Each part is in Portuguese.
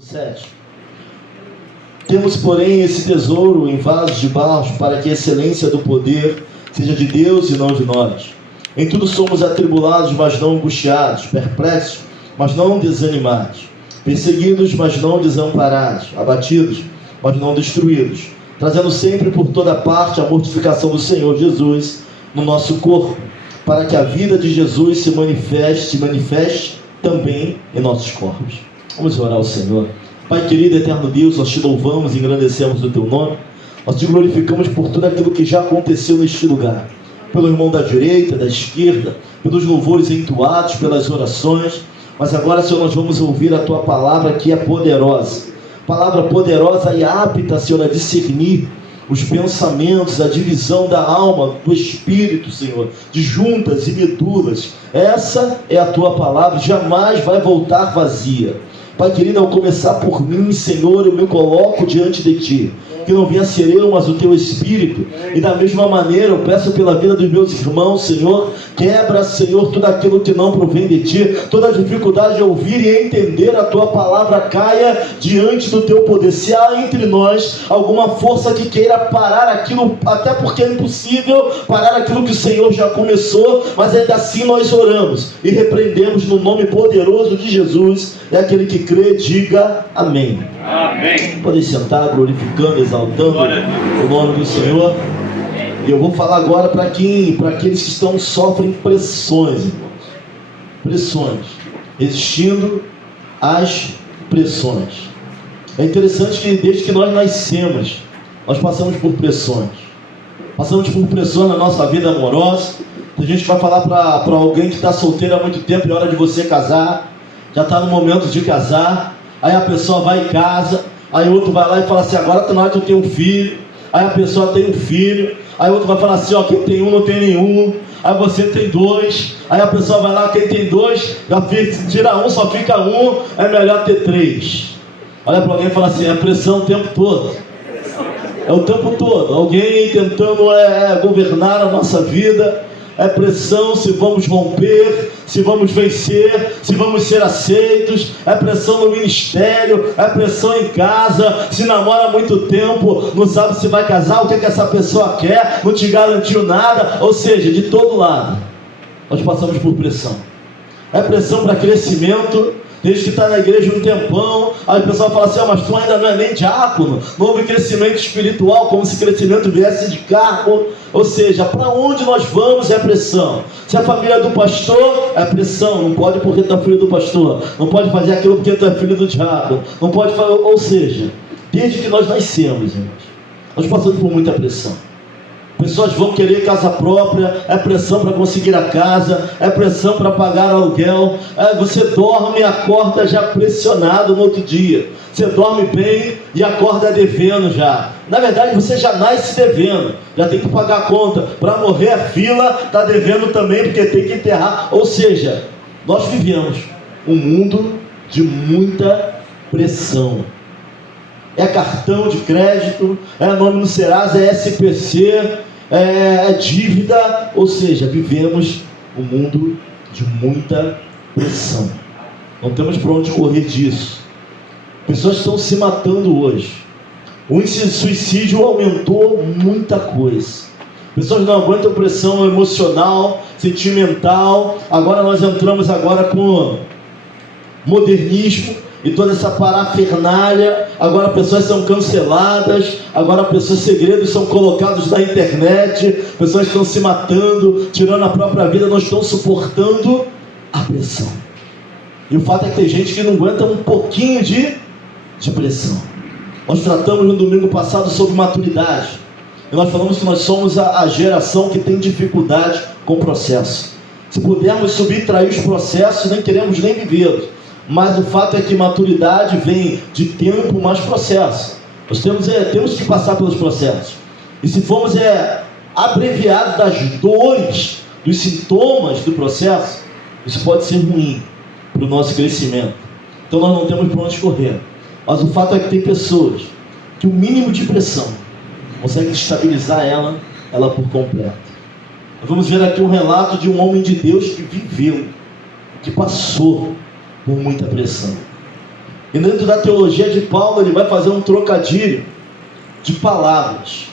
7. Temos, porém, esse tesouro em vasos de barro, para que a excelência do poder seja de Deus e não de nós. Em tudo somos atribulados, mas não angustiados, perplexos, mas não desanimados, perseguidos, mas não desamparados, abatidos, mas não destruídos, trazendo sempre por toda parte a mortificação do Senhor Jesus no nosso corpo, para que a vida de Jesus se manifeste também em nossos corpos. Vamos orar ao Senhor. Pai querido, eterno Deus, nós te louvamos e engrandecemos o teu nome. Nós te glorificamos por tudo aquilo que já aconteceu neste lugar. Pelo irmão da direita, da esquerda, pelos louvores entoados, pelas orações. Mas agora, Senhor, nós vamos ouvir a tua palavra que é poderosa. Palavra poderosa e apta, Senhor, a discernir os pensamentos, a divisão da alma, do espírito, Senhor, de juntas e medulas. Essa é a tua palavra, jamais vai voltar vazia. Pai querido, ao começar por mim, Senhor, eu me coloco diante de Ti, que não venha ser eu, mas o Teu Espírito. E da mesma maneira, eu peço pela vida dos meus irmãos, Senhor, quebra, Senhor, tudo aquilo que não provém de Ti, toda a dificuldade de ouvir e entender a Tua palavra caia diante do Teu poder. Se há entre nós alguma força que queira parar aquilo, até porque é impossível parar aquilo que o Senhor já começou, mas ainda assim nós oramos e repreendemos no nome poderoso de Jesus. É aquele que crê, diga amém. Amém. Podem sentar, glorificando, exaltando o nome do Senhor. E eu vou falar agora para aqueles que sofrem pressões, irmãos. Pressões. Resistindo às pressões. É interessante que desde que nós nascemos, nós passamos por pressões. Passamos por pressões na nossa vida amorosa. Tem gente que vai falar para alguém que está solteiro há muito tempo, é hora de você casar. Já está no momento de casar. Aí a pessoa vai e casa. Aí o outro vai lá e fala assim: agora está na hora de eu ter um filho. Aí a pessoa tem um filho. Aí o outro vai falar assim: ó, quem tem um não tem nenhum. Aí você tem dois. Aí a pessoa vai lá, quem tem dois, já tira um, só fica um. É melhor ter três. Olha para alguém e fala assim: é pressão o tempo todo. É o tempo todo. Alguém tentando governar a nossa vida. É pressão se vamos romper, se vamos vencer, se vamos ser aceitos. É pressão no ministério, é pressão em casa. Se namora há muito tempo, não sabe se vai casar, o que essa pessoa quer, não te garantiu nada. Ou seja, de todo lado nós passamos por pressão. É pressão para crescimento. Desde que está na igreja um tempão, aí o pessoal fala assim: mas tu ainda não é nem diácono. Não houve crescimento espiritual, como se crescimento viesse de cargo. Ou seja, para onde nós vamos é pressão. Se a família é do pastor, é pressão. Não pode porque tu é filho do pastor. Não pode fazer aquilo porque tu é filho do diabo. Não pode fazer. Ou seja, desde que nós nascemos, gente, nós passamos por muita pressão. Pessoas vão querer casa própria, é pressão para conseguir a casa, é pressão para pagar aluguel. Você dorme e acorda já pressionado no outro dia. Você dorme bem e acorda devendo já. Na verdade, você já nasce devendo, já tem que pagar a conta. Para morrer a fila, está devendo também, porque tem que enterrar. Ou seja, nós vivemos um mundo de muita pressão. É cartão de crédito, é nome no Serasa, é SPC, é dívida. Ou seja, vivemos um mundo de muita pressão. Não temos para onde correr disso. Pessoas estão se matando hoje. O índice de suicídio aumentou muita coisa. Pessoas não aguentam pressão emocional, sentimental. Agora nós entramos com modernismo e toda essa parafernália. Agora pessoas são canceladas, agora segredos são colocados na internet, pessoas estão se matando, tirando a própria vida, não estão suportando a pressão. E o fato é que tem gente que não aguenta um pouquinho de pressão. Nós tratamos no domingo passado sobre maturidade, e nós falamos que nós somos a geração que tem dificuldade com o processo. Se pudermos subtrair os processos, nem queremos nem vivê-los. Mas o fato é que maturidade vem de tempo mais processo. Nós temos que passar pelos processos. E se formos abreviados das dores, dos sintomas do processo, isso pode ser ruim para o nosso crescimento. Então nós não temos para onde correr. Mas o fato é que tem pessoas que o mínimo de pressão consegue estabilizar ela por completo. Vamos ver aqui um relato de um homem de Deus que viveu, que passou por muita pressão. E dentro da teologia de Paulo, ele vai fazer um trocadilho de palavras.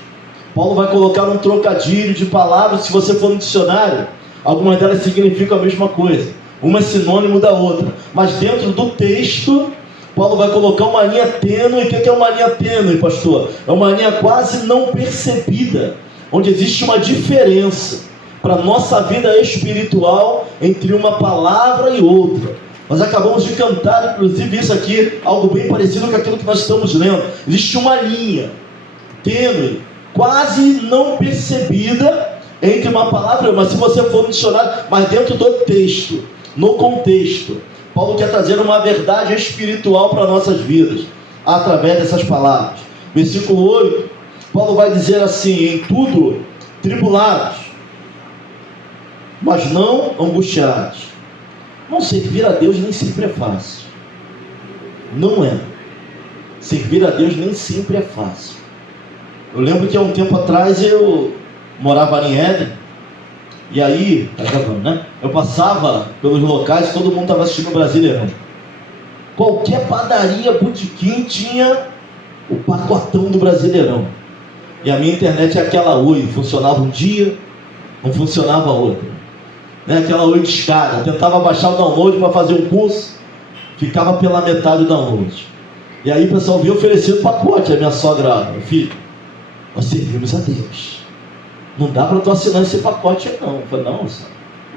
Paulo vai colocar um trocadilho de palavras. Se você for no dicionário, algumas delas significam a mesma coisa. Uma é sinônimo da outra. Mas dentro do texto, Paulo vai colocar uma linha tênue. O que é uma linha tênue, pastor? É uma linha quase não percebida, onde existe uma diferença para a nossa vida espiritual entre uma palavra e outra. Nós acabamos de cantar, inclusive, isso aqui, algo bem parecido com aquilo que nós estamos lendo. Existe uma linha tênue, quase não percebida, entre uma palavra e outra. Mas se você for no dicionário, mas dentro do texto, no contexto, Paulo quer trazer uma verdade espiritual para nossas vidas, através dessas palavras. Versículo 8, Paulo vai dizer assim: em tudo tribulados, mas não angustiados. Não, servir a Deus nem sempre é fácil. Não é. Servir a Deus nem sempre é fácil. Eu lembro que há um tempo atrás eu morava em Éden. E aí, eu passava pelos locais, todo mundo estava assistindo o Brasileirão. Qualquer padaria, botequim tinha o pacotão do Brasileirão. E a minha internet é aquela Oi, funcionava um dia, não funcionava outro. Aquela Oi de escada, tentava baixar o download para fazer um curso, ficava pela metade do download. E aí o pessoal veio oferecendo pacote. A minha sogra: filho, nós servimos a Deus, não dá para tu assinar esse pacote não. Eu falei: não,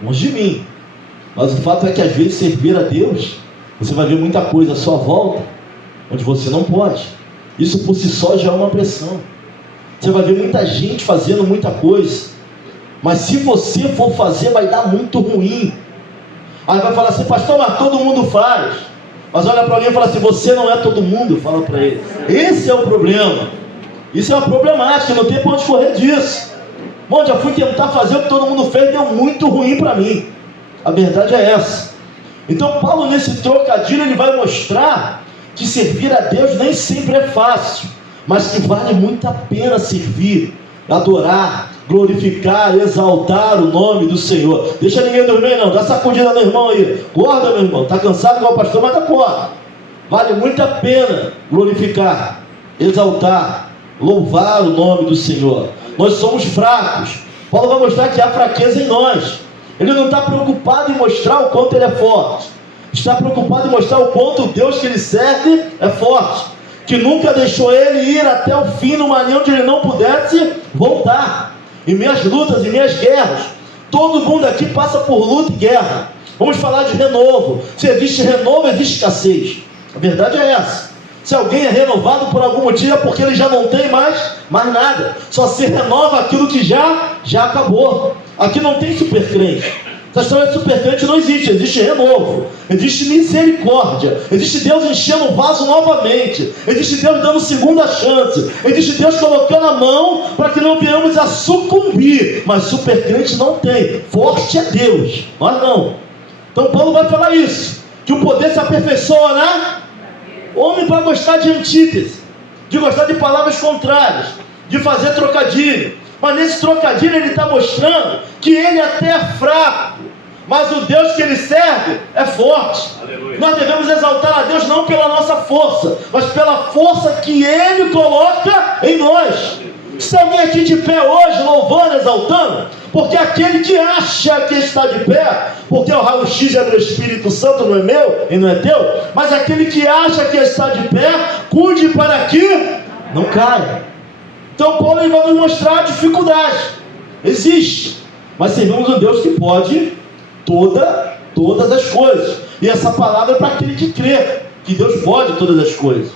longe de mim. Mas o fato é que às vezes servir a Deus, você vai ver muita coisa à sua volta onde você não pode. Isso por si só já é uma pressão. Você vai ver muita gente fazendo muita coisa, mas se você for fazer, vai dar muito ruim. Aí vai falar assim: pastor, mas todo mundo faz. Mas olha para alguém e fala assim: você não é todo mundo. Fala para ele. Esse é o problema. Isso é uma problemática, não tem para onde correr disso. Bom, já fui tentar fazer o que todo mundo fez, deu muito ruim para mim. A verdade é essa. Então Paulo, nesse trocadilho, ele vai mostrar que servir a Deus nem sempre é fácil, mas que vale muito a pena servir, adorar, glorificar, exaltar o nome do Senhor. Deixa ninguém dormir não, dá sacudida no irmão aí. Acorda, meu irmão, está cansado igual o pastor, mas acorda. Vale muito a pena glorificar, exaltar, louvar o nome do Senhor. Nós somos fracos. Paulo vai mostrar que há fraqueza em nós. Ele não está preocupado em mostrar o quanto ele é forte, está preocupado em mostrar o quanto o Deus que ele serve é forte, que nunca deixou ele ir até o fim numa linha onde ele não pudesse voltar. Em minhas lutas, em minhas guerras, todo mundo aqui passa por luta e guerra. Vamos falar de renovo. Se existe renovo, existe escassez. A verdade é essa. Se alguém é renovado por algum motivo, é porque ele já não tem mais nada. Só se renova aquilo que já acabou. Aqui não tem supercrente. Essa história de supercrente não existe. Existe renovo, existe misericórdia, existe Deus enchendo o vaso novamente, existe Deus dando segunda chance, existe Deus colocando a mão para que não venhamos a sucumbir. Mas supercrente não tem. Forte é Deus, nós não. Então Paulo vai falar isso, que o poder se aperfeiçoa na homem, para gostar de antítese, de gostar de palavras contrárias, de fazer trocadilho. Mas nesse trocadilho ele está mostrando que ele até é fraco, mas o Deus que ele serve é forte. Aleluia. Nós devemos exaltar a Deus não pela nossa força, mas pela força que ele coloca em nós. Se alguém aqui de pé hoje, louvando, exaltando, porque aquele que acha que está de pé, porque o raio-x é do Espírito Santo, não é meu e não é teu, mas aquele que acha que está de pé, cuide para que não caia. Então Paulo vai nos mostrar a dificuldade. Existe, mas servimos um Deus que pode todas as coisas. E essa palavra é para aquele que crê que Deus pode todas as coisas.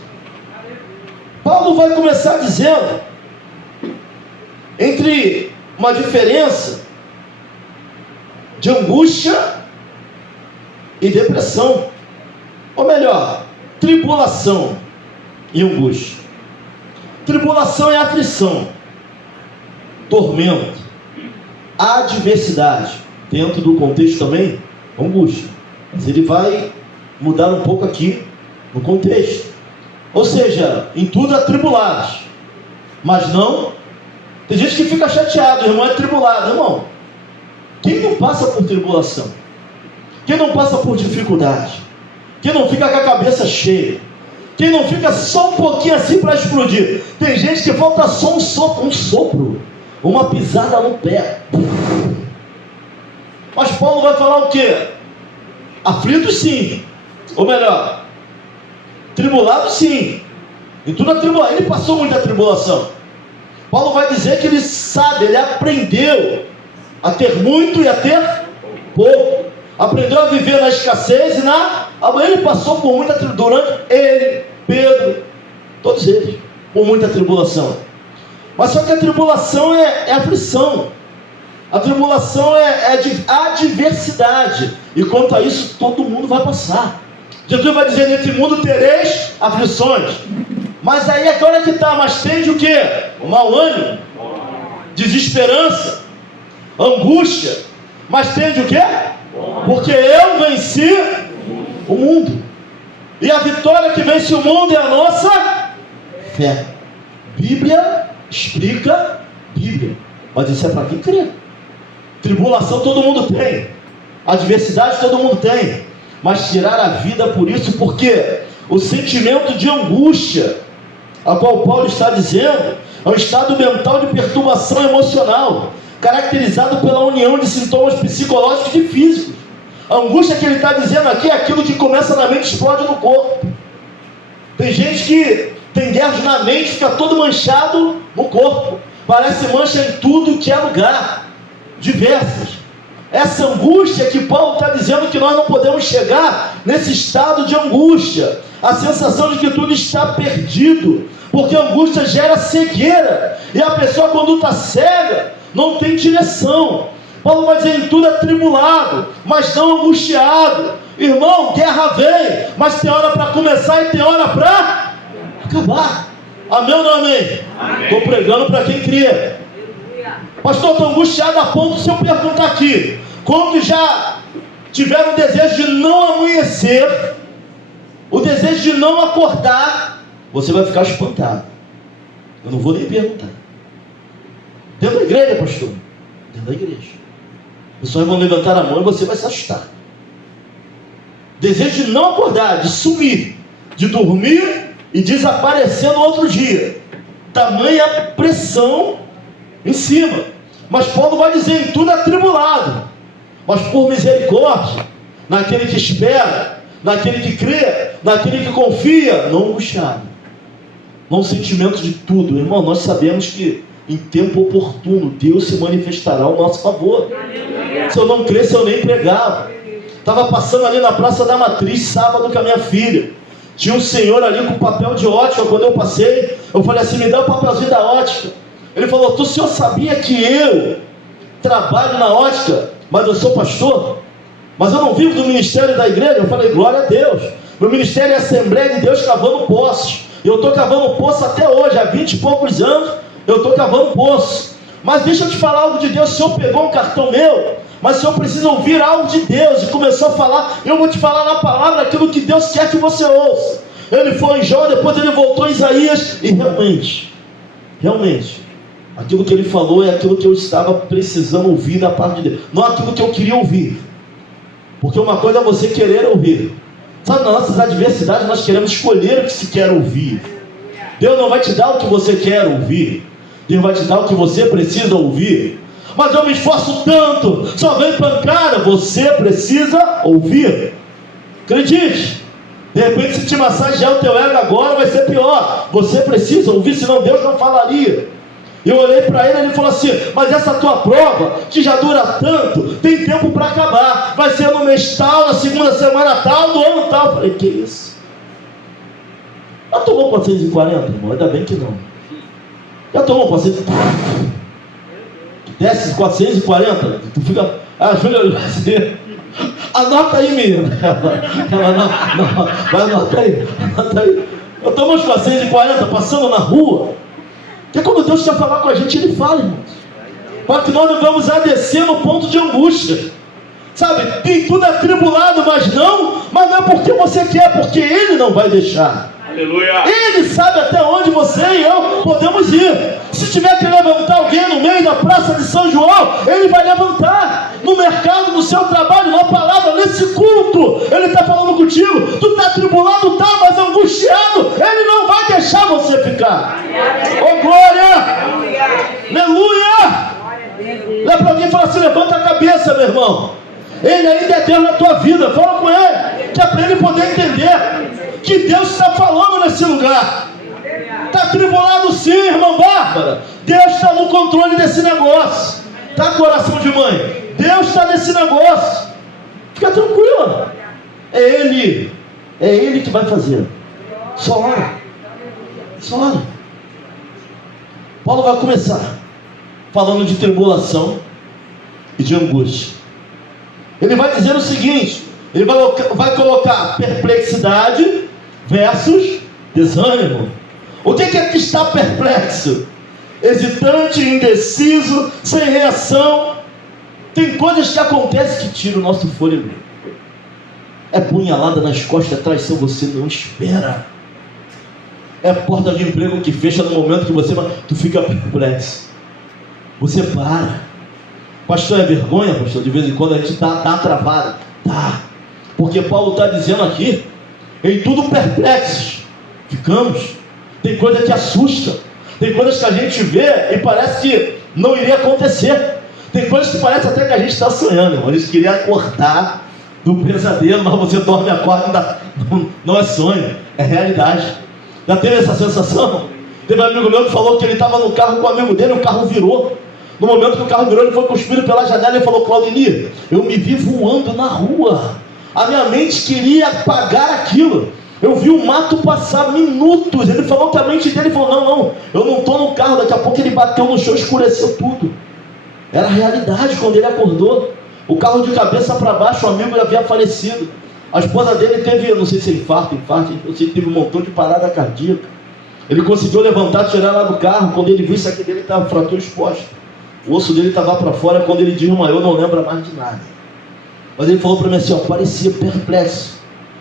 Paulo vai começar dizendo entre uma diferença de angústia e depressão, ou melhor, tribulação e angústia. Tribulação é aflição, tormento, adversidade. Dentro do contexto também, angústia. Mas ele vai mudar um pouco aqui no contexto. Ou seja, em tudo atribulados, mas não. Tem gente que fica chateado, o irmão é tribulado. Irmão, quem não passa por tribulação? Quem não passa por dificuldade? Quem não fica com a cabeça cheia? Quem não fica só um pouquinho assim para explodir? Tem gente que falta só um sopro, uma pisada no pé. Mas Paulo vai falar o quê? Aflitos sim, ou melhor, tribulados sim. E tudo atribulado, ele passou muita tribulação. Paulo vai dizer que ele sabe, ele aprendeu a ter muito e a ter pouco. Aprendeu a viver na escassez e ele passou por muita tribulação. Durante ele, Pedro, todos eles, por muita tribulação. Mas só que a tribulação é aflição. A tribulação é adversidade. E quanto a isso, todo mundo vai passar. Jesus vai dizer: nesse mundo tereis aflições. Mas aí agora que está, mas tende o quê? O mau ânimo, desesperança, angústia. Mas tende o quê? Porque eu venci o mundo. E a vitória que vence o mundo é a nossa fé. Bíblia explica Bíblia. Mas isso é para quem crê. Tribulação todo mundo tem, adversidade todo mundo tem, mas tirar a vida por isso, porque o sentimento de angústia, a qual Paulo está dizendo, é um estado mental de perturbação emocional, caracterizado pela união de sintomas psicológicos e físicos. A angústia que ele está dizendo aqui é aquilo que começa na mente e explode no corpo. Tem gente que tem guerras na mente, fica todo manchado no corpo, parece mancha em tudo que é lugar, diversas. Essa angústia que Paulo está dizendo que nós não podemos chegar nesse estado de angústia, a sensação de que tudo está perdido, porque a angústia gera cegueira, e a pessoa, quando está cega, não tem direção. Paulo vai dizer: em tudo atribulado, mas não angustiado. Irmão, guerra vem, mas tem hora para começar e tem hora para acabar. Amém ou não amém? Estou pregando para quem crê. Pastor, estou angustiado a ponto de, se eu perguntar aqui, quando já tiveram o desejo de não amanhecer, o desejo de não acordar, você vai ficar espantado. Eu não vou nem perguntar. Dentro da igreja, pastor? Dentro da igreja. Os pessoas vão levantar a mão e você vai se assustar. Desejo de não acordar, de sumir, de dormir e desaparecer no outro dia. Tamanha pressão em cima. Mas Paulo vai dizer: em tudo atribulado, mas por misericórdia, naquele que espera, naquele que crê, naquele que confia, não angustiado. Não sentimento de tudo. Irmão, nós sabemos que em tempo oportuno Deus se manifestará ao nosso favor. Se eu não cresce, eu nem pregava. Estava passando ali na Praça da Matriz sábado com a minha filha. Tinha um senhor ali com papel de ótica. Quando eu passei, eu falei assim: me dá o papelzinho da ótica. Ele falou: o senhor sabia que eu trabalho na ótica, mas eu sou pastor? Mas eu não vivo do ministério da igreja? Eu falei: glória a Deus. Meu ministério é Assembleia de Deus cavando poços. Eu estou cavando poço até hoje, há 20 e poucos anos eu estou cavando poço. Mas deixa eu te falar algo de Deus. O senhor pegou um cartão meu, mas o senhor precisa ouvir algo de Deus. E começou a falar. Eu vou te falar na palavra aquilo que Deus quer que você ouça. Ele foi em Jó, depois ele voltou em Isaías. E realmente, aquilo que ele falou é aquilo que eu estava precisando ouvir da parte de Deus. Não aquilo que eu queria ouvir. Porque uma coisa é você querer ouvir. Sabe, nas nossas adversidades nós queremos escolher o que se quer ouvir. Deus não vai te dar o que você quer ouvir. Deus vai te dar o que você precisa ouvir. Mas eu me esforço tanto, só vem pancada. Você precisa ouvir. Acredite. De repente, se te massagear o teu ego agora, vai ser pior. Você precisa ouvir, senão Deus não falaria. Eu olhei para ele e ele falou assim: mas essa tua prova, que já dura tanto, tem tempo para acabar. Vai ser no mês tal, na segunda semana tal, do ano tal. Eu falei: que isso? Já tomou 440, irmão? Ainda bem que não. Já tomou 440? Desce 440? Tu fica... Ah, Júlia olhou assim: anota aí, menina. Vai, anota aí. Eu tomo uns 440 passando na rua. Porque quando Deus quer falar com a gente, Ele fala, irmãos. Para que nós não vamos a descer no ponto de angústia. Sabe, tem tudo atribulado, mas não é porque você quer, porque Ele não vai deixar. Aleluia. Ele sabe até onde você e eu podemos ir. Se tiver que levantar alguém no meio da praça de São João, Ele vai levantar. No mercado, no seu trabalho, na palavra, nesse culto, Ele está falando contigo. Tu está atribulado, tá, mas angustiado, Ele não vai deixar você ficar. Oh, glória! Aleluia! Lá para alguém e fala assim: levanta a cabeça, meu irmão. Ele ainda é Deus na tua vida. Fala com Ele, que é para Ele poder entender que Deus está falando nesse lugar. Está atribulado sim, irmã Bárbara. Deus está no controle desse negócio. Tá, coração de mãe? Deus está nesse negócio. Fica tranquila. É Ele que vai fazer. Só ora. Só ora. Paulo vai começar falando de tribulação e de angústia. Ele vai dizer o seguinte: ele vai colocar perplexidade versus desânimo. O que é que está perplexo? Hesitante, indeciso, sem reação. Tem coisas que acontecem que tiram o nosso fôlego. É punhalada nas costas, traição, você não espera. É porta de emprego que fecha no momento que tu fica perplexo. Você para. Pastor, é vergonha, pastor? De vez em quando a gente está travado. Tá. Porque Paulo está dizendo aqui: em tudo perplexos ficamos. Tem coisa que assusta. Tem coisas que a gente vê e parece que não iria acontecer. Tem coisas que parece até que a gente está sonhando, irmão. Eles queriam acordar do pesadelo, mas você dorme e acorda, não é sonho, é realidade. Já teve essa sensação? Teve um amigo meu que falou que ele estava no carro com o amigo dele, o carro virou. No momento que o carro virou, ele foi cuspido pela janela e falou: Claudinir, eu me vi voando na rua. A minha mente queria apagar aquilo. Eu vi o mato passar minutos. Ele falou que a mente dele falou: não, eu não estou no carro. Daqui a pouco ele bateu no chão, escureceu tudo. Era a realidade quando ele acordou. O carro de cabeça para baixo, o amigo havia falecido. A esposa dele teve, não sei se infarto, eu sei que teve um montão de parada cardíaca. Ele conseguiu levantar, tirar lá do carro. Quando ele viu isso aqui dele, estava fratura exposta. O osso dele estava para fora. Quando ele desmaiou, não lembra mais de nada. Mas ele falou para mim assim, parecia perplexo.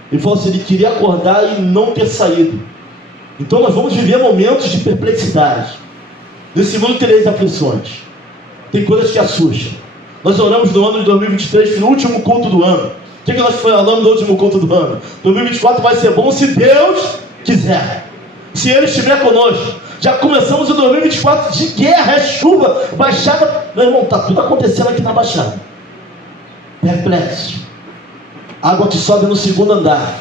Ele falou assim, ele queria acordar e não ter saído. Então nós vamos viver momentos de perplexidade. Nesse mundo tereis aflições. Tem coisas que assustam. Nós oramos no ano de 2023, no último culto do ano. O que nós falamos no último culto do ano? 2024 vai ser bom se Deus quiser. Se Ele estiver conosco. Já começamos o 2024 de guerra, é chuva, baixada. Meu irmão, está tudo acontecendo aqui na Baixada. Perplexo. Água que sobe no segundo andar.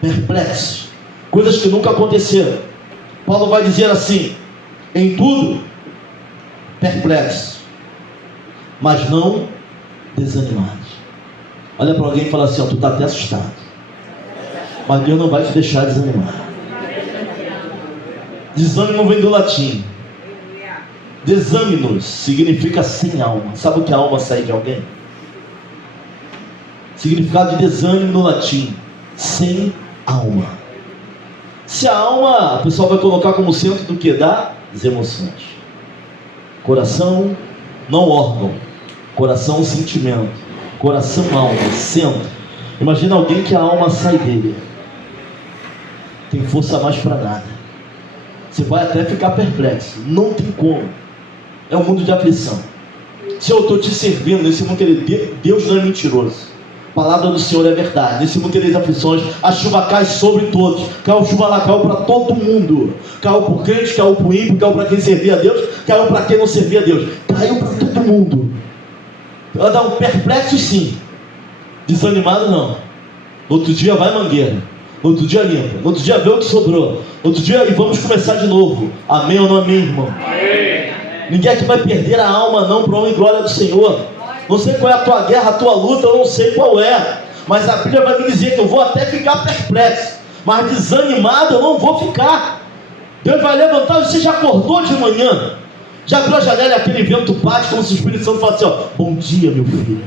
Perplexo. Coisas que nunca aconteceram. Paulo vai dizer assim: em tudo, perplexo, mas não desanimados. Olha para alguém e fala assim: tu está até assustado, mas Deus não vai te deixar desanimar. Desânimo vem do latim. Desâminos significa sem alma. Sabe o que é alma sair de alguém? Significado de desânimo no latim: sem alma. Se a alma, o pessoal vai colocar como centro do que? Das emoções. Coração, não órgão. Coração, sentimento. Coração, alma, centro. Imagina alguém que a alma sai dele. Tem força mais para nada. Você vai até ficar perplexo. Não tem como. É um mundo de aflição. Se eu estou te servindo nesse mundo, Deus não é mentiroso. A palavra do Senhor é verdade. Nesse mundo tereis aflições, a chuva cai sobre todos. Caiu chuva lá, caiu para todo mundo. Caiu para o crente, caiu para o ímpio, caiu para quem servia a Deus, caiu para quem não servia a Deus. Caiu para todo mundo. Ela dá um perplexo sim. Desanimado não. No outro dia vai mangueira. No outro dia limpa. No outro dia vê o que sobrou. No outro dia e vamos começar de novo. Amém ou não amém, irmão? Amém. Ninguém aqui vai perder a alma não, para a honra e glória do Senhor. Não sei qual é a tua guerra, a tua luta, eu não sei qual é. Mas a Bíblia vai me dizer que eu vou até ficar perplexo. Mas desanimado eu não vou ficar. Deus vai levantar, você já acordou de manhã? Já abriu a janela e aquele vento bate como se o Espírito Santo falasse assim, bom dia, meu filho.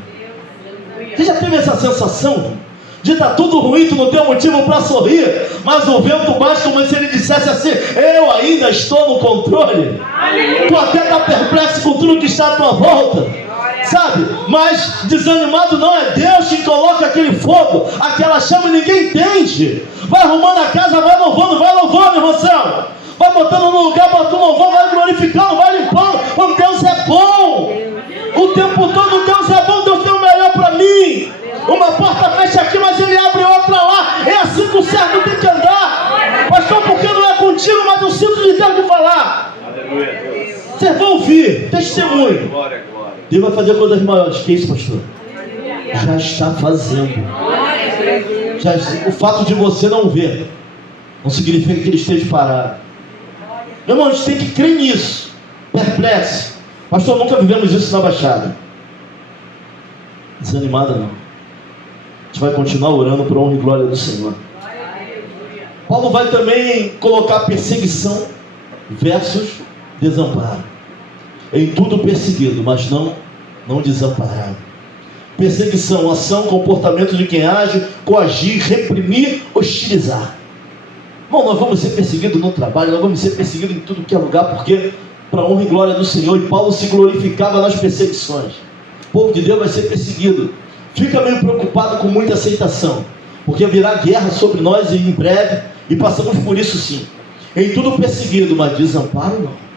Você já teve essa sensação? De estar tudo ruim, tu não tem motivo para sorrir, mas o vento bate como se ele dissesse assim, eu ainda estou no controle. Tu até está perplexo com tudo que está à tua volta, sabe? Mas desanimado não, é Deus que coloca aquele fogo, aquela chama e ninguém entende. Vai arrumando a casa, vai louvando, irmão Céu. Vai botando no lugar, bota um louvor, vai glorificando, vai limpando. O Deus é bom. O tempo todo Deus é bom, Deus tem o melhor para mim. Uma porta fecha aqui, mas Ele abre outra lá. É assim que o servo tem que andar. ouvir, testemunho. Deus vai fazer coisas maiores. Que isso, pastor? Já está fazendo. O fato de você não ver não significa que ele esteja parado. Meu irmão, a gente tem que crer nisso. Perplexo. Pastor, nunca vivemos isso na Baixada. Desanimada não. A gente vai continuar orando por honra e glória do Senhor. Paulo vai também colocar perseguição versus desamparo. Em tudo perseguido, mas não desamparado. Perseguição, ação, comportamento de quem age, coagir, reprimir, hostilizar. Bom, nós vamos ser perseguidos no trabalho, nós vamos ser perseguidos em tudo que é lugar, porque para a honra e glória do Senhor. E Paulo se glorificava nas perseguições. O povo de Deus vai ser perseguido. Fica meio preocupado com muita aceitação, porque virá guerra sobre nós em breve, e passamos por isso sim. Em tudo perseguido, mas desamparo não.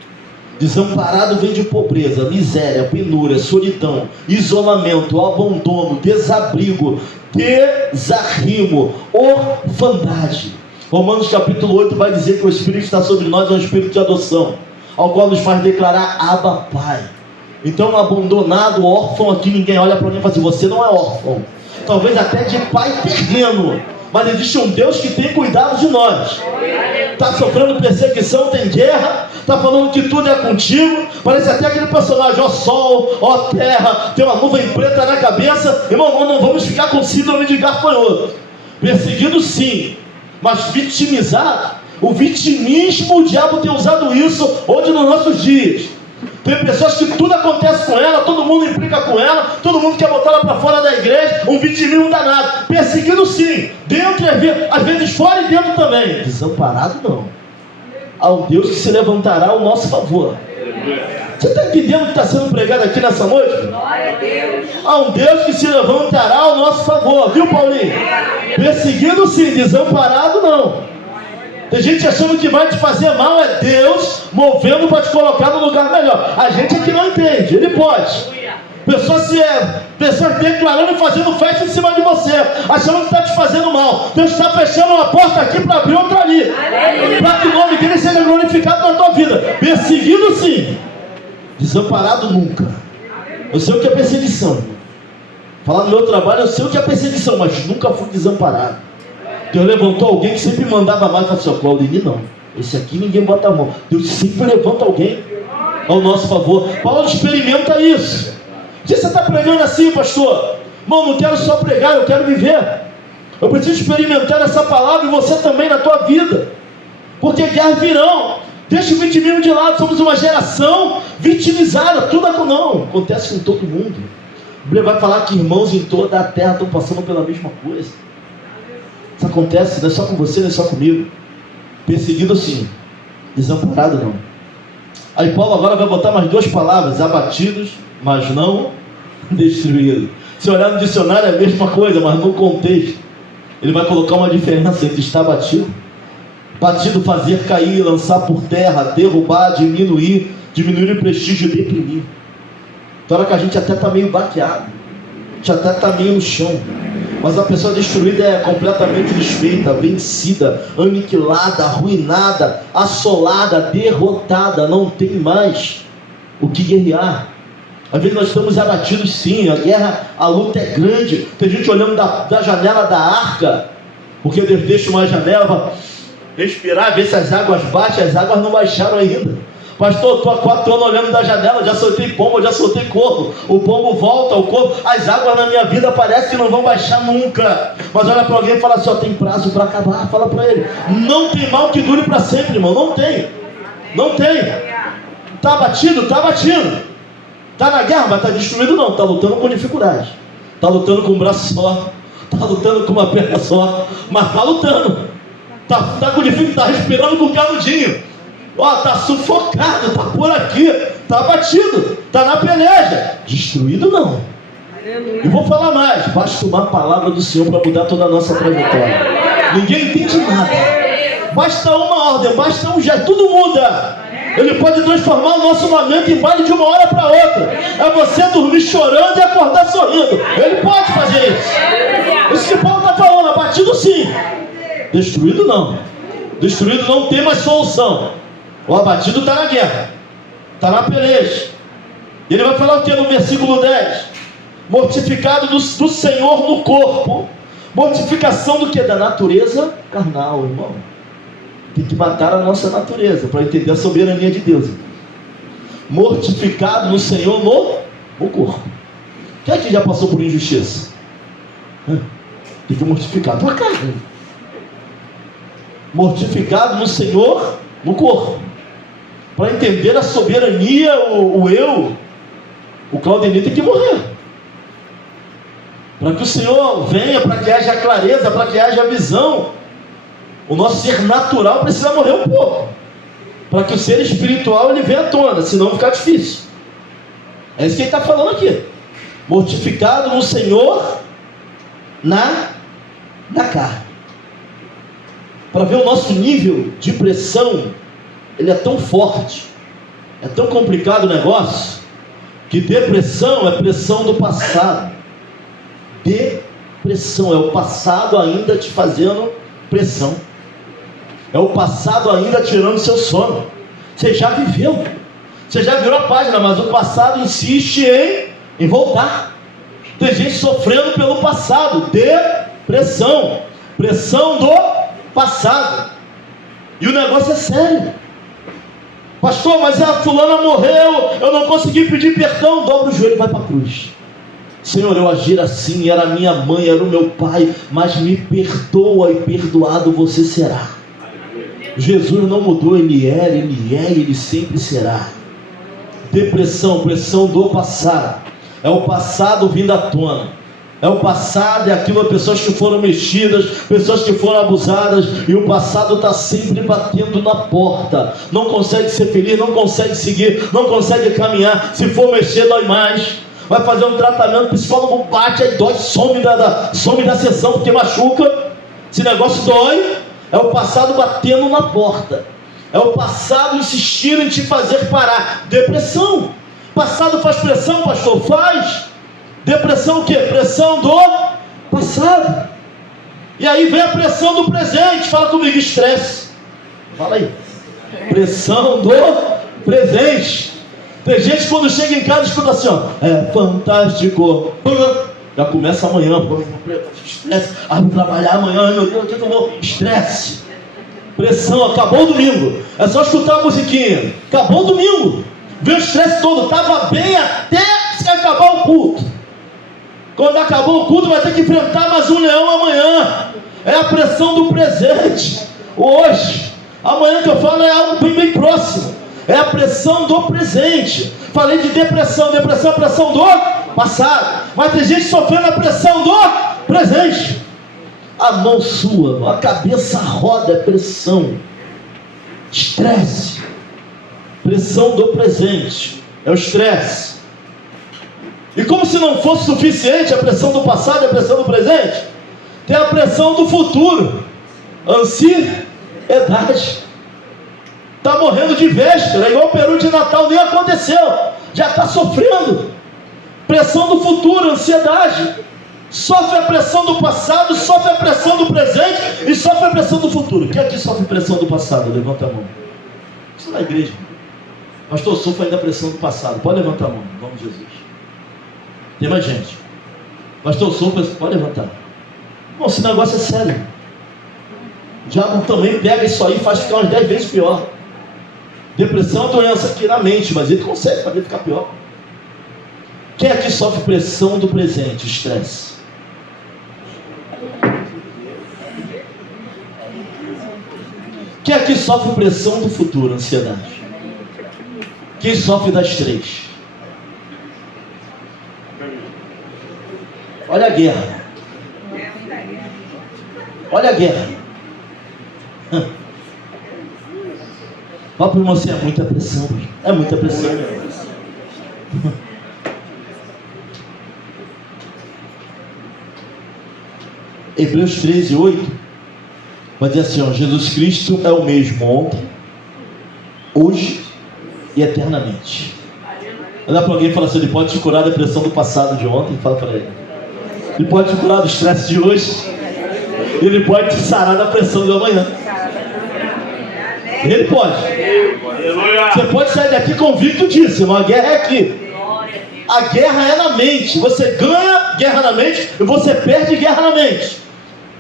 Desamparado vem de pobreza, miséria, penúria, solidão, isolamento, abandono, desabrigo, desarrimo, orfandade. Romanos capítulo 8 vai dizer que o Espírito está sobre nós, é um Espírito de adoção, ao qual nos faz declarar Abba, Pai. Então, abandonado, órfão, aqui ninguém olha para mim e fala assim: você não é órfão, talvez até de pai terreno, mas existe um Deus que tem cuidado de nós. Está sofrendo perseguição, tem guerra, está falando que tudo é contigo. Parece até aquele personagem: ó sol, ó terra, tem uma nuvem preta na cabeça. Irmão, nós não vamos ficar com síndrome de gafanhoto. Perseguido sim, mas vitimizado. O vitimismo, o diabo tem usado isso hoje nos nossos dias. Tem pessoas que tudo acontece com ela, todo mundo implica com ela, todo mundo quer botar ela para fora da igreja, um vitimismo danado. Perseguido sim, dentro e às vezes fora e dentro também. Desamparado não. Há um Deus que se levantará ao nosso favor. Você está entendendo o que está sendo pregado aqui nessa noite? Há um Deus que se levantará ao nosso favor, viu, Paulinho? Perseguido sim, desamparado não. Tem gente achando que vai te fazer mal, é Deus movendo para te colocar no lugar melhor. A gente é que não entende, ele pode. Pessoas declarando e fazendo festa em cima de você, achando que está te fazendo mal. Deus está fechando uma porta aqui para abrir outra ali, para que o nome dele seja glorificado na tua vida. Perseguido sim, desamparado nunca. Eu sei o que é perseguição. Falar no meu trabalho, eu sei o que é perseguição, mas nunca fui desamparado. Deus levantou alguém que sempre mandava mais para sua Claudine, não. Esse aqui ninguém bota a mão. Deus sempre levanta alguém ao nosso favor. Paulo experimenta isso. Se você está pregando assim, pastor, irmão, não quero só pregar, eu quero viver. Eu preciso experimentar essa palavra e você também na tua vida. Porque guerras virão. Deixa o vitimismo de lado. Somos uma geração vitimizada. Tudo não acontece com todo mundo. A Bíblia vai falar que irmãos em toda a terra estão passando pela mesma coisa. Isso acontece, não é só com você, não é só comigo. Perseguido sim, desamparado não. Aí Paulo agora vai botar mais duas palavras: abatidos, mas não destruídos. Se olhar no dicionário é a mesma coisa, mas no contexto ele vai colocar uma diferença entre estar batido. Batido, fazer cair, lançar por terra, derrubar, diminuir o prestígio e deprimir. Então hora que a gente até está meio baqueado, a gente até está meio no chão, mas a pessoa destruída é completamente desfeita, vencida, aniquilada, arruinada, assolada, derrotada, não tem mais o que guerrear. Às vezes nós estamos abatidos sim, a guerra, a luta é grande. Tem gente olhando da janela da arca, porque Deus deixa uma janela para respirar, ver se as águas baixam. As águas não baixaram ainda. Pastor, estou há 4 anos olhando da janela, já soltei pombo, já soltei corvo. O pombo volta, o corvo, as águas na minha vida parece que não vão baixar nunca. Mas olha para alguém e fala assim: ó, tem prazo para acabar. Fala para ele: não tem mal que dure para sempre, irmão. Não tem. Não tem. Está abatido? Está abatido. Está na guerra, mas está destruído não. Está lutando com dificuldade. Está lutando com um braço só. Está lutando com uma perna só. Mas está lutando. Está com dificuldade, está respirando com canudinho. Ó, está sufocado, está por aqui, está abatido, está na peleja. Destruído não. E vou falar mais: basta uma palavra do Senhor para mudar toda a nossa trajetória. Ninguém entende nada. Basta uma ordem, basta um gesto, tudo muda. Ele pode transformar o nosso momento em baile de uma hora para outra. É você dormir chorando e acordar sorrindo. Ele pode fazer isso. Isso que Paulo está falando: abatido sim, destruído não. Destruído não tem mais solução. O abatido está na guerra, está na peleja. Ele vai falar o que no versículo 10? Mortificado do Senhor no corpo. Mortificação do que? Da natureza carnal, irmão. Tem que matar a nossa natureza para entender a soberania de Deus. Mortificado no Senhor no corpo. Quem é que já passou por injustiça? Tem que mortificar a tua carne. Mortificado no Senhor no corpo. Para entender a soberania, o eu, o Claudemir tem que morrer. Para que o Senhor venha, para que haja clareza, para que haja visão. O nosso ser natural precisa morrer um pouco. Para que o ser espiritual ele venha à tona, senão fica difícil. É isso que ele está falando aqui. Mortificado no Senhor na carne. Para ver o nosso nível de pressão, ele é tão forte, é tão complicado o negócio, que depressão é pressão do passado. Depressão é o passado ainda te fazendo pressão. É o passado ainda tirando seu sono. Você já viveu, você já virou a página, mas o passado insiste em voltar. Tem gente sofrendo pelo passado. Depressão, pressão do passado. E o negócio é sério. Pastor, mas a fulana morreu, eu não consegui pedir perdão. Dobra o joelho e vai para a cruz. Senhor, eu agir assim, era minha mãe, era o meu pai, mas me perdoa e perdoado você será. Jesus não mudou, ele era, ele é e ele sempre será. Depressão, pressão do passado. É o passado vindo à tona. É o passado, é aquilo, pessoas que foram mexidas, pessoas que foram abusadas, e o passado está sempre batendo na porta. Não consegue ser feliz, não consegue seguir, não consegue caminhar. Se for mexer, dói mais. Vai fazer um tratamento, o psicólogo bate, aí dói, some da sessão porque machuca. Esse negócio dói. É o passado batendo na porta. É o passado insistindo em te fazer parar. Depressão. Passado faz pressão, pastor? Faz. Depressão o quê? Pressão do passado. E aí vem a pressão do presente. Fala comigo, estresse. Fala aí. Pressão do presente. Tem gente quando chega em casa escuta assim, ó, é fantástico. Já começa amanhã, estresse. Vou trabalhar amanhã, meu Deus, o que eu vou? Estresse. Pressão, acabou o domingo. É só escutar a musiquinha. Acabou o domingo. Vê o estresse todo. Estava bem até se acabar o culto. Quando acabou o culto, vai ter que enfrentar mais um leão amanhã. É a pressão do presente. Hoje. Amanhã que eu falo é algo bem próximo. É a pressão do presente. Falei de depressão. Depressão é a pressão do passado. Mas tem gente sofrendo a pressão do presente. A mão sua, a cabeça roda, é pressão. Estresse. Pressão do presente. É o estresse. E como se não fosse suficiente a pressão do passado e a pressão do presente, tem a pressão do futuro. Ansiedade. Está morrendo de véspera, igual o peru de Natal, nem aconteceu. Já está sofrendo. Pressão do futuro, ansiedade. Sofre a pressão do passado, sofre a pressão do presente e sofre a pressão do futuro. Quem aqui sofre pressão do passado? Levanta a mão. Isso na igreja. Pastor, sofre ainda a pressão do passado. Pode levantar a mão, em nome de Jesus. Tem mais gente. Pastor, sofre, pode levantar. Bom, esse negócio é sério. O diabo também pega isso aí e faz ficar umas 10 vezes pior. Depressão é uma doença aqui na mente, mas ele consegue fazer ficar pior. Quem aqui sofre pressão do presente? Estresse. Quem aqui sofre pressão do futuro? Ansiedade. Quem sofre das três? Olha a guerra. Olha a guerra. Fala para você, é muita pressão. É muita pressão. Hebreus 13, 8 vai dizer assim, ó, Jesus Cristo é o mesmo ontem, hoje e eternamente. Olha para alguém e fala assim, ele pode te curar da depressão do passado de ontem. Fala para ele. Ele pode te curar do estresse de hoje. Ele pode te sarar da pressão de amanhã. Ele pode. Você pode sair daqui convicto disso, irmão. A guerra é aqui. A guerra é na mente. Você ganha guerra na mente e você perde guerra na mente.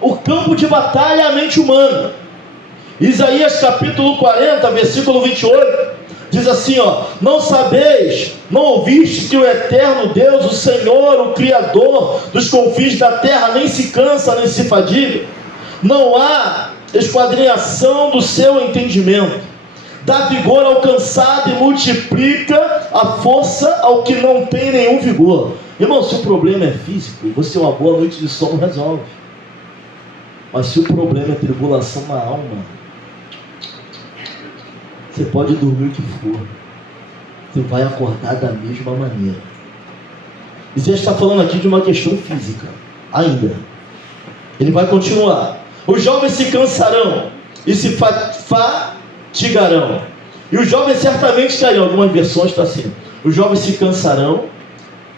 O campo de batalha é a mente humana. Isaías capítulo 40, versículo 28, diz assim, ó: não sabeis, não ouviste que o eterno Deus, o Senhor, o Criador dos confins da terra, nem se cansa, nem se fadiga? Não há esquadrinhação do seu entendimento. Dá vigor ao cansado e multiplica a força ao que não tem nenhum vigor. Irmão, se o problema é físico, você uma boa noite de sono resolve. Mas se o problema é tribulação na alma, você pode dormir o que for, você vai acordar da mesma maneira. Isaías está falando aqui de uma questão física ainda. Ele vai continuar: os jovens se cansarão e se fatigarão, e os jovens certamente cairão. Algumas versões está assim: os jovens se cansarão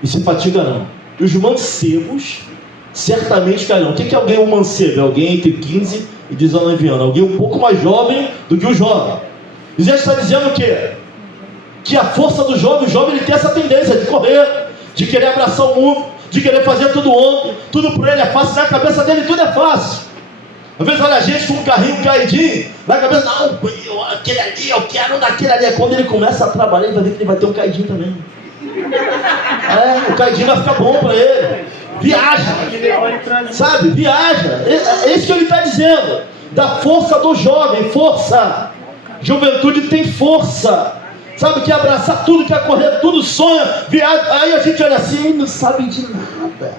e se fatigarão, e os mancebos certamente cairão. O que é alguém um mancebo? É alguém entre 15 e 19 anos, alguém um pouco mais jovem do que o jovem. Isaías está dizendo o quê? Que a força do jovem, o jovem ele tem essa tendência de correr, de querer abraçar o mundo, de querer fazer tudo ontem, tudo por ele é fácil, na cabeça dele tudo é fácil. Às vezes olha a gente com um carrinho caidinho, na cabeça, não, aquele ali, eu quero daquele ali. Quando ele começa a trabalhar, ele vai ver que ele vai ter um caidinho também. O caidinho vai ficar bom para ele. Viaja, sabe? Viaja. É isso que ele está dizendo. Da força do jovem, força. Juventude tem força, sabe? Quer abraçar tudo, quer correr tudo, sonha, viaja. Aí a gente olha assim, não sabe de nada.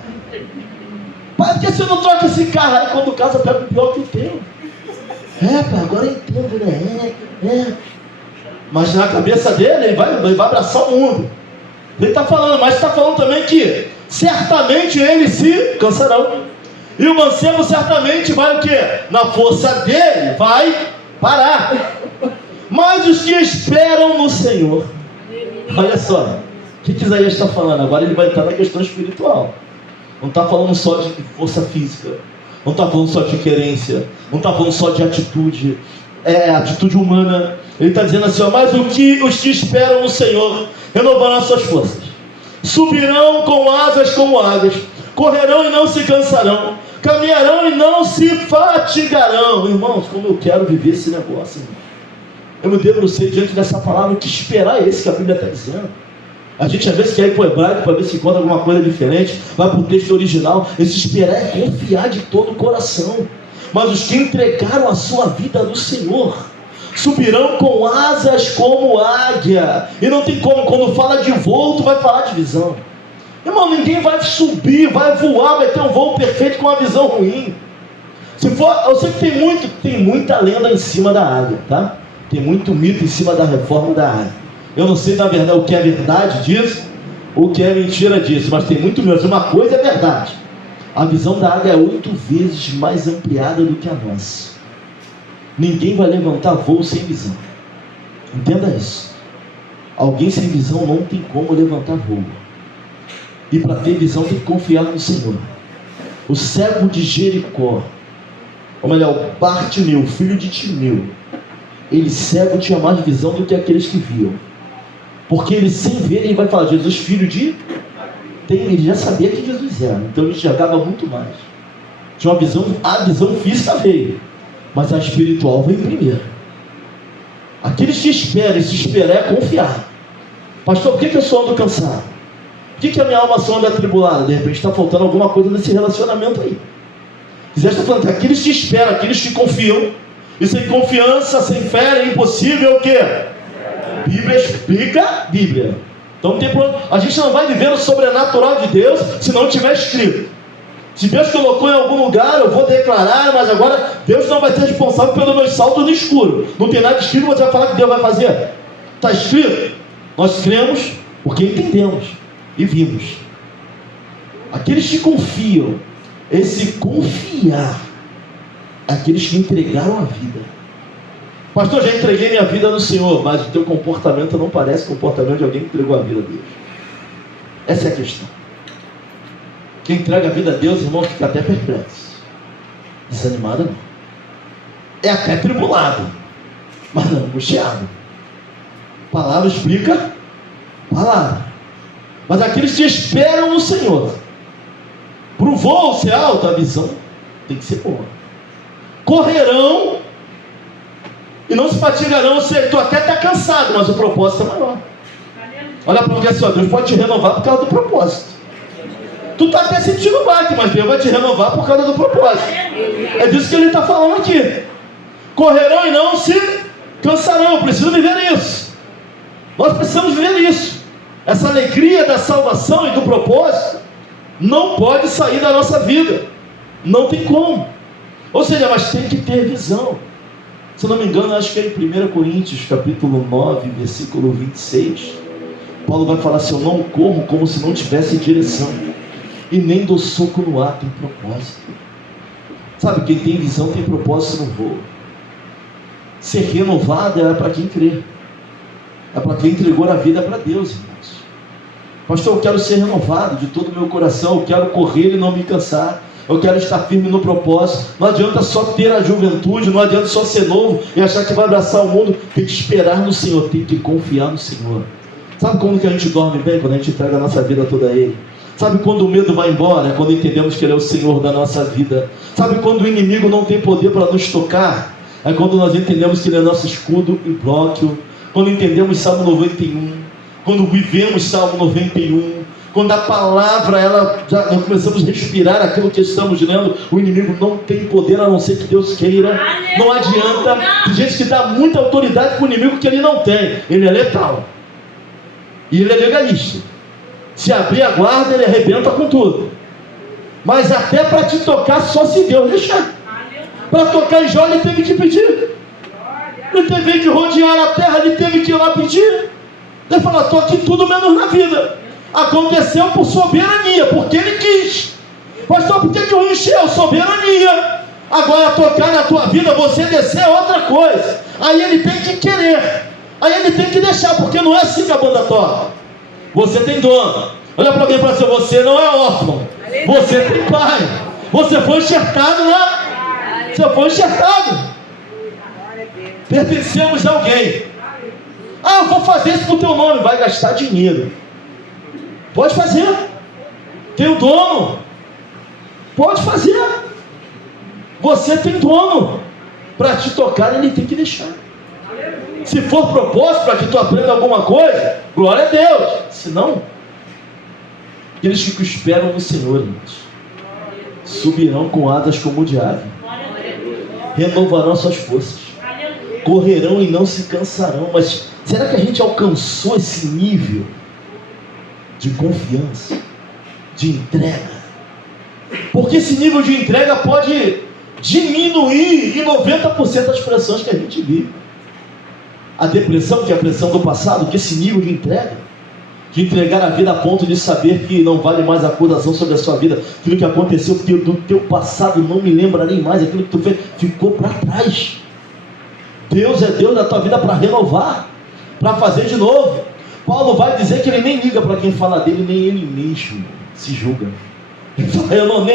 Pai, por que você não troca esse carro? Aí quando casa pega o pior que o teu. Pai, agora eu entendo, né? Mas na cabeça dele, ele vai abraçar o mundo. Ele está falando, mas está falando também que certamente eles se cansarão. E o mancebo certamente vai o quê? Na força dele vai parar. Mas os que esperam no Senhor, olha só, o que Isaías está falando? Agora ele vai entrar na questão espiritual. Não está falando só de força física, não está falando só de querência, não está falando só de atitude, atitude humana. Ele está dizendo assim, ó: mas os que esperam no Senhor renovarão as suas forças, subirão com asas como águias, correrão e não se cansarão, caminharão e não se fatigarão. Irmãos, como eu quero viver esse negócio, irmão. Eu me debrucei diante dessa palavra. Que esperar é esse que a Bíblia está dizendo? A gente às vezes quer ir para o hebraico para ver se encontra alguma coisa diferente, vai para o texto original. Esse esperar é confiar de todo o coração. Mas os que entregaram a sua vida no Senhor subirão com asas como águia. E não tem como, quando fala de voo, tu vai falar de visão. Irmão, ninguém vai subir, vai voar, vai ter um voo perfeito com uma visão ruim. Se for, eu sei que tem muita lenda em cima da águia, tá? Tem muito mito em cima da reforma da águia. Eu não sei, na verdade, o que é verdade disso, o que é mentira disso, mas tem muito mito. Uma coisa é verdade: a visão da águia é 8 vezes mais ampliada do que a nossa. Ninguém vai levantar voo sem visão. Entenda isso. Alguém sem visão não tem como levantar voo. E para ter visão tem que confiar no Senhor. O cego de Jericó, ou melhor, Bartimeu, filho de Timeu, ele cego tinha mais visão do que aqueles que viam. Porque ele, sem ver, ele vai falar: Jesus, filho de... Ele já sabia que Jesus era, então ele enxergava muito mais. Tinha uma visão, a visão física veio, mas a espiritual veio primeiro. Aqueles que esperam, se esperar é confiar. Pastor, por que eu só ando cansado? Por que a minha alma só anda atribulada? De repente está faltando alguma coisa nesse relacionamento aí. Isaías está falando que aqueles que esperam, aqueles que confiam, e sem confiança, sem fé, é impossível o quê? Bíblia explica Bíblia. Então não tem problema. A gente não vai viver o sobrenatural de Deus se não tiver escrito. Se Deus colocou em algum lugar, eu vou declarar, mas agora Deus não vai ser responsável pelos meus saltos no escuro. Não tem nada escrito, você vai falar que Deus vai fazer. Está escrito. Nós cremos porque entendemos e vimos. Aqueles que confiam, esse confiar, aqueles que entregaram a vida. Pastor, já entreguei minha vida no Senhor, mas o teu comportamento não parece o comportamento de alguém que entregou a vida a Deus. Essa é a questão. Quem entrega a vida a Deus, irmão, fica até perplexo. Desanimado não. É até tribulado. mas não angustiado. Palavra explica palavra. Mas aqueles que esperam no Senhor, para o voo ser alto, a visão tem que ser boa. Correrão e não se fatigarão. Ou seja, tu até está cansado, mas o propósito é maior. Olha para onde é só, Deus pode te renovar por causa do propósito. Tu está até sentindo baque, mas Deus vai te renovar por causa do propósito. É disso que ele está falando aqui. Correrão e não se cansarão. Eu preciso viver isso. Nós precisamos viver isso. Essa alegria da salvação e do propósito não pode sair da nossa vida. Não tem como. Ou seja, mas tem que ter visão. Se eu não me engano, acho que é em 1 Coríntios, capítulo 9, versículo 26. Paulo vai falar assim: eu não corro como se não tivesse direção, e nem dou soco no ar, tem propósito. Sabe, quem tem visão tem propósito no voo. Ser renovado é para quem crê. É para quem entregou a vida para Deus, irmãos. Pastor, eu quero ser renovado de todo o meu coração. Eu quero correr e não me cansar. Eu quero estar firme no propósito. Não adianta só ter a juventude, não adianta só ser novo e achar que vai abraçar o mundo. Tem que esperar no Senhor, tem que confiar no Senhor. Sabe como que a gente dorme bem? Quando a gente entrega a nossa vida toda a Ele. Sabe quando o medo vai embora? É quando entendemos que Ele é o Senhor da nossa vida. Sabe quando o inimigo não tem poder para nos tocar? É quando nós entendemos que Ele é nosso escudo e bloco. Quando entendemos Salmo 91. Quando vivemos Salmo 91. Quando a palavra, nós começamos a respirar aquilo que estamos lendo, o inimigo não tem poder a não ser que Deus queira. Não adianta. Tem gente que dá muita autoridade para o inimigo que ele não tem. Ele é letal. E ele é legalista. Se abrir a guarda, ele arrebenta com tudo. Mas até para te tocar, só se Deus deixar. Para tocar em Jó, ele teve que pedir. Ele teve que rodear a terra, ele teve que ir lá pedir. Ele falou: estou aqui tudo menos na vida. Aconteceu por soberania, porque ele quis. Pastor, por que eu encheu? Soberania. Agora tocar na tua vida, você descer é outra coisa. Aí ele tem que querer. Aí ele tem que deixar, porque não é assim que a banda toca. Você tem dono. Olha para alguém e fala assim: você não é órfão. Você tem pai. Você foi enxertado lá. Você foi enxertado. Pertencemos a alguém. Ah, eu vou fazer isso no teu nome. Vai gastar dinheiro. Pode fazer. Tem o dono. Pode fazer. Você tem dono. Para te tocar, ele tem que deixar. Se for propósito para que tu aprenda alguma coisa, glória a Deus. Se não, aqueles que esperam no Senhor, irmãos, subirão com asas como o de ave, renovarão suas forças, correrão e não se cansarão. Mas será que a gente alcançou esse nível de confiança, de entrega? Porque esse nível de entrega pode diminuir em 90% das pressões que a gente vive. A depressão, que é a pressão do passado, que esse nível de entrega, de entregar a vida a ponto de saber que não vale mais a acusação sobre a sua vida, aquilo que aconteceu, porque do teu passado não me lembrarei mais, aquilo que tu fez ficou para trás. Deus é Deus da tua vida para renovar, para fazer de novo. Paulo vai dizer que ele nem liga para quem fala dele, nem ele mesmo se julga. Ele fala: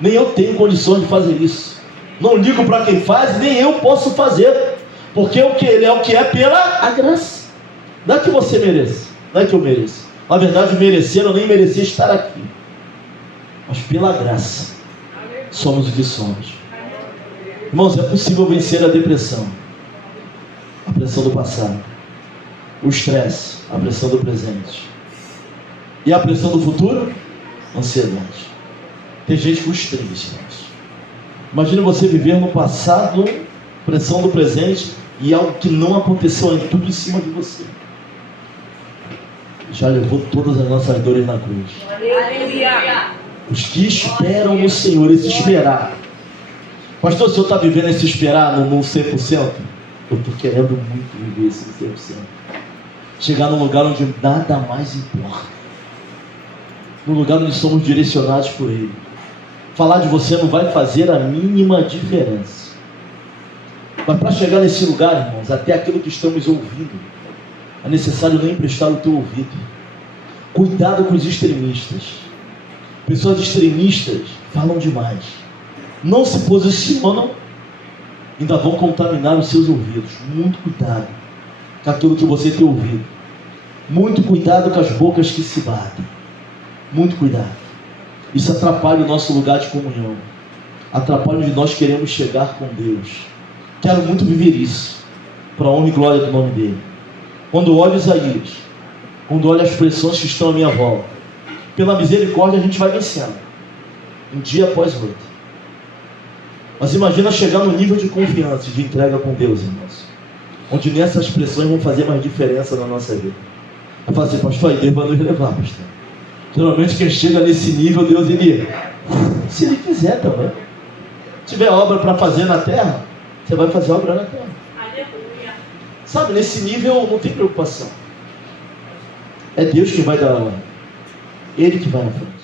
nem eu tenho condições de fazer isso. Não ligo para quem faz, nem eu posso fazer. Porque ele é o que é pela a graça. Não é que você mereça, não é que eu mereço. Na verdade, merecer, eu nem merecia estar aqui. Mas pela graça, somos o que somos. Irmãos, é possível vencer a depressão, a pressão do passado, o estresse, a pressão do presente, e a pressão do futuro, ansiedade. Tem gente com os três, irmãos. Imagina você viver no passado, pressão do presente e algo que não aconteceu ainda, tudo em cima de você. Já levou todas as nossas dores na cruz. Os que esperam no Senhor, esse esperar. Pastor, o senhor está vivendo esse esperar no 100%? Eu estou querendo muito viver esse 100%. Chegar num lugar onde nada mais importa. Num lugar onde somos direcionados por Ele. Falar de você não vai fazer a mínima diferença. Mas para chegar nesse lugar, irmãos, até aquilo que estamos ouvindo, é necessário não emprestar o teu ouvido. Cuidado com os extremistas. Pessoas extremistas falam demais. Não se posicionam ainda vão contaminar os seus ouvidos. Muito cuidado com aquilo que você tem ouvido. Muito cuidado com as bocas que se batem. Muito cuidado. Isso atrapalha o nosso lugar de comunhão. Atrapalha onde nós queremos chegar com Deus. Quero muito viver isso, para a honra e glória do nome dele. Quando olho Isaías, quando olho as pressões que estão à minha volta, pela misericórdia a gente vai vencendo, um dia após o outro. Mas imagina chegar no nível de confiança e de entrega com Deus, irmãos, onde nessas pressões vão fazer mais diferença na nossa vida. Eu falo assim, pastor, aí Deus vai nos levar, pastor. Geralmente quem chega nesse nível, Deus, ele, se ele quiser também. Se tiver obra para fazer na terra, você vai fazer obra na terra. Aleluia. Sabe, nesse nível não tem preocupação. É Deus que vai dar a ordem. Ele que vai na frente.